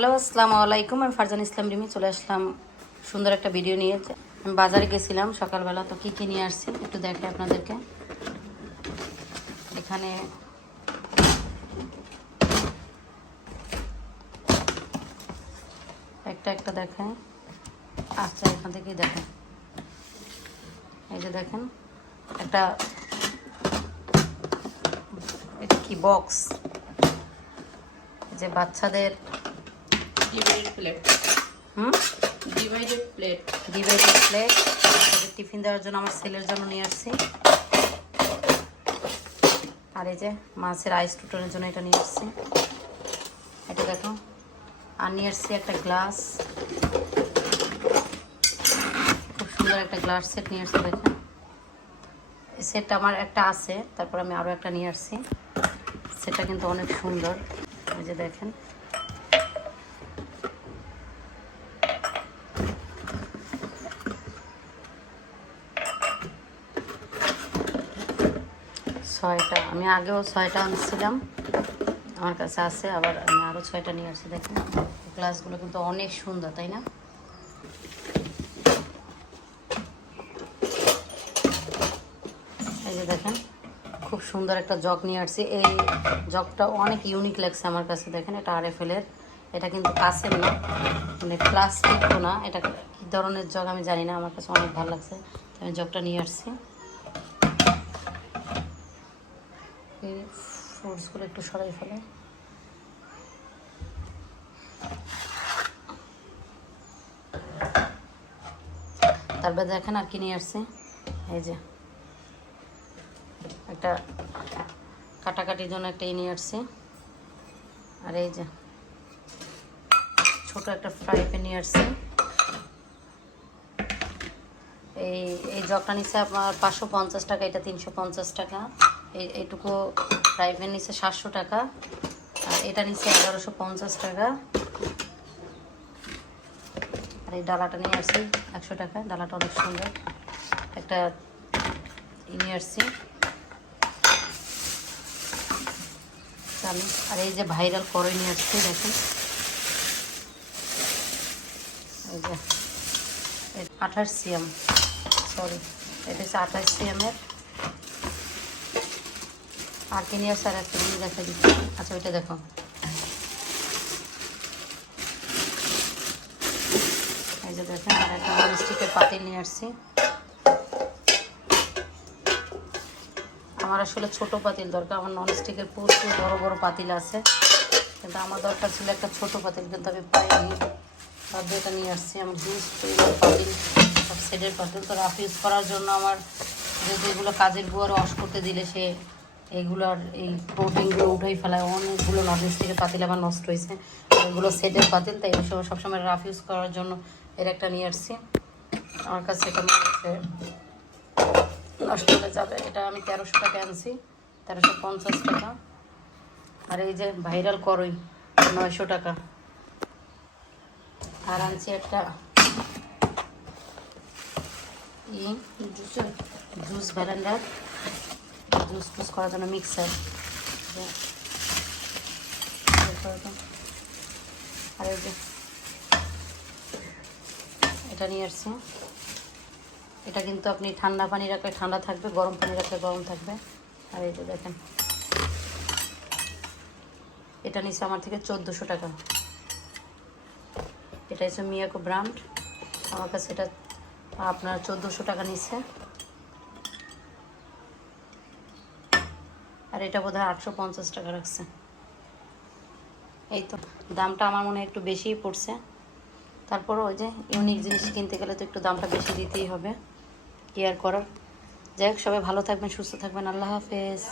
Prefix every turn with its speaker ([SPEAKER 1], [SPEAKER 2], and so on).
[SPEAKER 1] Hello আসসালামু আলাইকুম। আমি ফারজান ইসলাম রিমি, চলে আসলাম সুন্দর একটা ভিডিও নিয়ে। আমি বাজারে গেছিলাম সকালবেলা, তো কী কী নিয়ে আসছি একটু দেখে আপনাদেরকে। এখানে একটা একটা দেখায়। আচ্ছা এখান থেকেই দেখেন এই যে দেখেন, একটা এটা কি বক্স যে বাচ্চাদের
[SPEAKER 2] ডিভাইডেড প্লেট
[SPEAKER 1] হুম?
[SPEAKER 2] Divided plate
[SPEAKER 1] divided plate tiffin দেওয়ার জন্য আমার ছেলের জন্য নিয়ে আসছি। আর এই যে মাছের আইস টুটনের জন্য এটা নিয়ে আসছি। এটা দেখো। আর নিয়ে আসছি একটা গ্লাস খুব সুন্দর একটা গ্লাস সেট নিয়ে আসছি দেখেন সেটটা আমার একটা আছে তারপর আমি আরও একটা নিয়ে আসছি। সেটা কিন্তু অনেক সুন্দর। এই যে দেখেন। ছয়টা, আমি আগেও ছয়টা আনছিলাম। আমার কাছে আছে, আবার আমি আরও ছয়টা নিয়ে আসছি, দেখেন। গ্লাসগুলো কিন্তু অনেক সুন্দর, তাই না? এই যে দেখেন, খুব সুন্দর একটা জগ নিয়ে আসছি। এই জগটা অনেক ইউনিক লাগছে আমার কাছে, দেখেন, এটা আর এফ এর। এটা কিন্তু কাছের না মানে প্লাস্টিকও না। এটা কী ধরনের জগ আমি জানি না, আমার কাছে অনেক ভালো লাগছে। আমি জগটা নিয়ে আসছি। এই ফ্রুটসগুলো একটু সরাই ফেলে। তারপরে দেখেন আর কি নিয়ে আসছে। এই যে একটা কাটাকাটির জন্য একটা নিয়ে আসছে। আর এই যে ছোট একটা ফ্রাই প্যান নিয়ে আসছে। এই এই জগটা নিচ্ছে আপনার পাঁচশো পঞ্চাশ টাকা, এটা তিনশো পঞ্চাশ টাকা। এইটুকু ফ্রাই প্যান নিচ্ছে সাতশো টাকা, আর এটা নিচ্ছে এগারোশো পঞ্চাশ টাকা। আর এই ডালাটা নিয়ে আসছি একশো টাকা, ডালাটা অনেক সুন্দর। একটা নিয়ে আসছি। আর এই যে ভাইরাল করই নিয়ে আসছি, দেখেন। এই আঠাশ সিএম সরি এটা হচ্ছে আঠাশ সিএমের। আর কি নিয়ে আসছে একটা জিনিস দেখা দিচ্ছি। আচ্ছা ওইটা দেখো। এই যে দেখেন, আর একটা স্টিকের পাতিল নিয়ে আসছি। আমার আসলে ছোট পাতিল দরকার, আমার নন স্টিকের প্রচুর বড় বড় পাতিল আছে। কিন্তু আমার দরকার ছিল একটা ছোট পাতিল, কিন্তু আমি পাইনি। তার এটা নিয়ে আসছি। আমার পরিমাণ পাতিল, সব সেটের পাতিল। তো রাফ ইউজ করার জন্য আমার যেগুলো কাজের বুয়ার ওয়াশ করতে দিলে সে এইগুলোর এই প্রোটিনগুলো উঠাই ফেলায়। অনেকগুলো নন স্টিকের পাতিল আমার নষ্ট হয়েছে। এগুলো সেটের পাতিল, তাই সব সবসময় রাফ ইউজ করার জন্য এর একটা নিয়ে আসছি। আমার কাছে এটা মনে হচ্ছে নষ্ট হয়ে যাবে। এটা আমি তেরোশো টাকা আনছি, তেরোশো পঞ্চাশ টাকা। আর এই যে ভাইরাল করই, নয়শো টাকা। আর আনছি একটা ই, জুসের, জুস ব্যালেন্ডার জুস টুস করার জন্য মিক্সার আর এই যে এটা নিয়ে আসছি এটা কিন্তু আপনি ঠান্ডা পানি রাখলে ঠান্ডা থাকবে, গরম পানি রাখলে গরম থাকবে। আর এই যে দেখেন। এটা নিচ্ছে আমার থেকে চোদ্দোশো টাকা। এটা হচ্ছে মিয়াকো ব্র্যান্ড। আমার কাছে এটা আপনার চোদ্দোশো টাকা নিচ্ছে। আর এটা বোধ হয় আটশো পঞ্চাশ টাকা রাখছে। এই তো দামটা আমার মনে হয় একটু বেশিই পড়ছে। তারপরও ওই যে ইউনিক জিনিস কিনতে গেলে তো একটু দামটা বেশি দিতেই হবে। কেয়ার করার। যাই হোক, সবাই ভালো থাকবেন, সুস্থ থাকবেন। আল্লাহ হাফেজ।